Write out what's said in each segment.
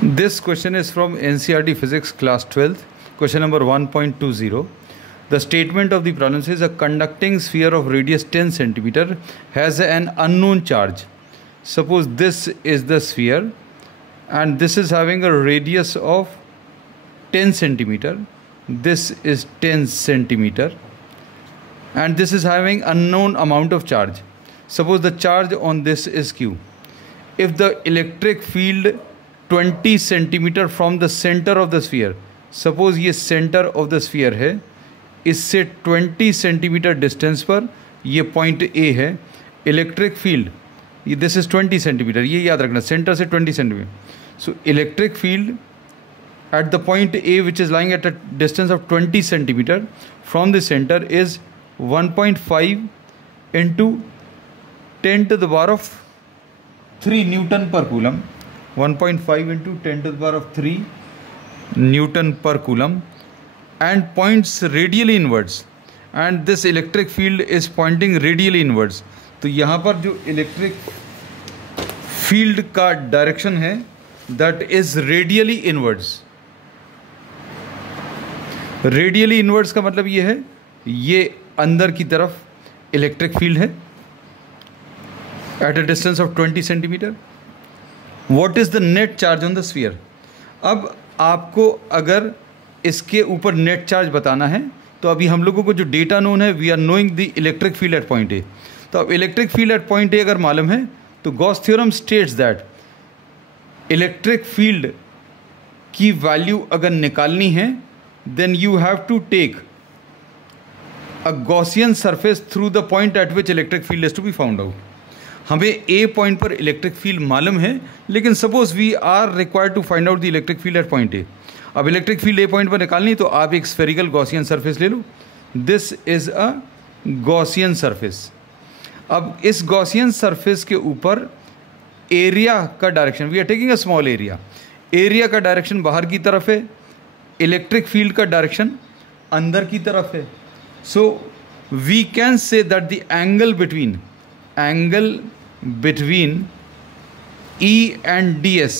This question is from NCERT Physics Class 12th, question number 1.20. The statement of the problem says a conducting sphere of radius 10 centimeter has an unknown charge. Suppose this is the sphere and this is having a radius of 10 centimeter. This is 10 centimeter and this is having unknown amount of charge. Suppose the charge on this is Q. If the electric field 20 centimetre from the centre of the sphere, suppose ये centre of the sphere है, इससे 20 centimetre distance पर ये point A है, electric field ये this is 20 centimetre, ये याद रखना सेंटर से 20 centimetre. So electric field at the point A which is lying at a distance of 20 centimetre from the centre is 1.5 into 10 to the power of 3 Newton पर coulomb. 1.5 into 10 to the power of 3 Newton per coulomb and points radially inwards, and this electric field is pointing radially inwards. तो यहाँ पर जो electric field का direction है that is radially inwards. radially inwards का मतलब ये है, ये अंदर की तरफ इलेक्ट्रिक फील्ड है at a distance of 20 centimeter. What is the net charge on the sphere? अब आपको अगर इसके ऊपर नेट चार्ज बताना है तो अभी हम लोगों को जो डेटा नोन है, we are knowing the electric field at point A. तो अब electric field at point A अगर मालूम है तो Gauss theorem states that electric field की वैल्यू अगर निकालनी है then you have to take a Gaussian surface through the point at which electric field is to be found out. हमें A point पर इलेक्ट्रिक फील्ड मालूम है, लेकिन suppose we are required to find out the electric field at point A. अब electric field ए point पर निकालनी तो आप एक स्फेरिकल गॉसियन सरफेस ले लो. This is a Gaussian surface. अब इस गॉसियन सरफेस के ऊपर एरिया का direction, we are taking a small area, area का डायरेक्शन बाहर की तरफ है, इलेक्ट्रिक फील्ड का डायरेक्शन अंदर की तरफ है. So we can say that the angle between E and DS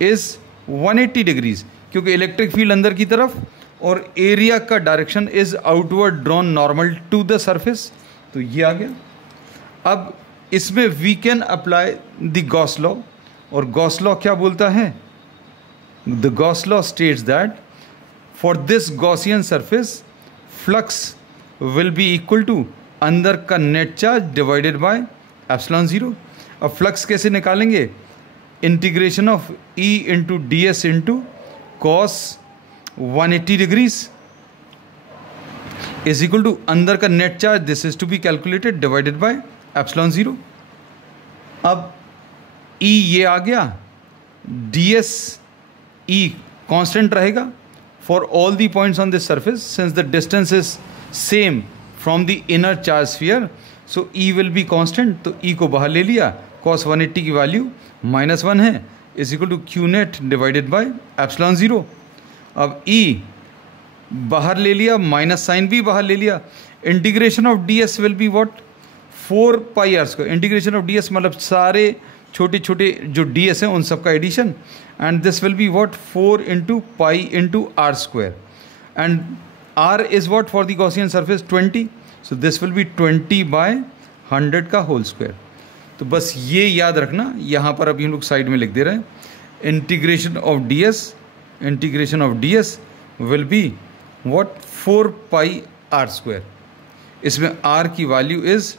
is 180 degrees, क्योंकि इलेक्ट्रिक फील्ड अंदर की तरफ और एरिया का direction is outward drawn normal to the surface. तो ये आ गया. अब इसमें we can apply the Gauss law, और गॉस लॉ क्या बोलता है? The Gauss law states that for this Gaussian surface flux will be equal to अंदर का net charge divided by epsilon 0. अब फ्लक्स कैसे निकालेंगे? Integration of E into D S into cos 180 degrees is equal to अंदर का net charge, this is to be calculated divided by epsilon 0. अब E ये आ गया, डी एस ई कॉन्स्टेंट रहेगा for all the points on this surface since the distance is same from the inner charge sphere. So E will be constant, तो E को बाहर ले लिया, cos 180 की वैल्यू -1 है, is equal to Q net divided by epsilon 0. अब E बाहर ले लिया, माइनस साइन भी बाहर ले लिया. Integration of DS will be what? 4 pi r square. Integration of DS मतलब सारे छोटे छोटे जो DS हैं उन सबका addition, and this will be what? 4 into pi into r square, and R is what for the Gaussian surface? 20. So this will be 20 by 100 का whole square. तो बस ये याद रखना, यहाँ पर अभी हम लोग साइड में लिख दे रहे हैं. Integration of ds will be what? 4 pi r square. इसमें r की वैल्यू इज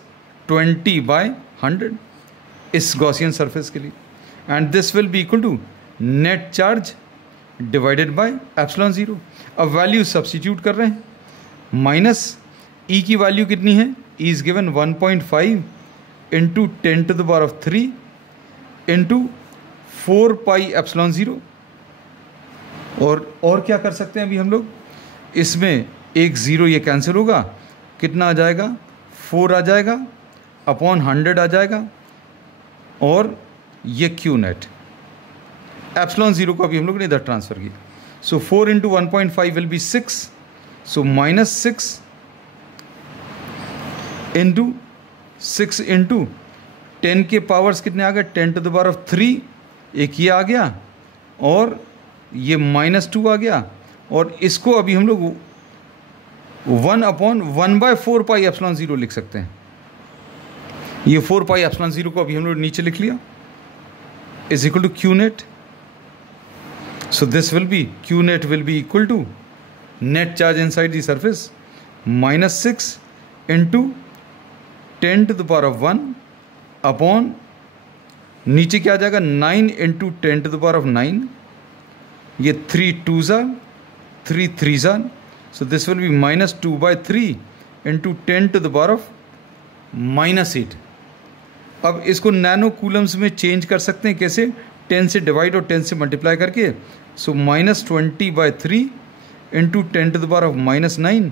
20 बाय 100 इस गॉसियन सरफेस के लिए, and this will be equal to net charge divided by epsilon 0. अब वैल्यू सब्स्टिट्यूट कर रहे हैं, माइनस E की वैल्यू कितनी है? E is given 1.5 into 10 to the power of 3 into 4 pi epsilon 0. और क्या कर सकते हैं अभी हम लोग? इसमें एक 0 ये कैंसिल होगा, कितना आ जाएगा? 4 आ जाएगा, अपॉन 100 आ जाएगा, और ये Q नेट एप्सिलॉन 0 को अभी हम लोग ने इधर ट्रांसफर किया. सो 4 into 1.5 will be 6. So -6 into 6 into 10 के पावर्स कितने आ गए? 10 to the power of 3. एक ये आ गया, और ये -2 आ गया, और इसको अभी हम लोग 1/1/4 पाई एप्सिलॉन 0 लिख सकते हैं। ये 4 पाई एप्सिलॉन 0 को अभी हम लोग नीचे लिख लिया, is equal to q net. So this will be, q net will be equal to net charge inside the surface -6 into 10⁻1 upon, नीचे क्या आ जाएगा 9 इंटू 10⁹, ये 3 2s are 3 3s are, so this will be -2/3 into 10⁻⁻8। अब इसको nano Coulomb's में change कर सकते हैं, कैसे? 10 से डिवाइड और 10 से मल्टीप्लाई करके, सो -20/3 into 10⁻⁻9,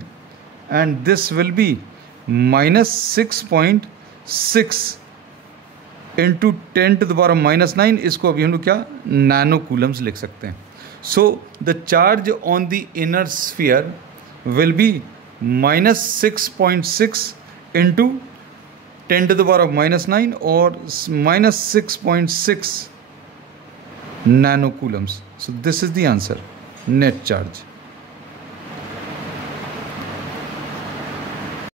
and this will B -6.6 into 10⁻⁻9। इसको अभी हम लोग क्या नैनो कूलम्स लिख सकते हैं। So the charge on the inner sphere will be -6.6 into 10⁻⁻9 और -6.6 nano coulombs. So this is the answer, net charge.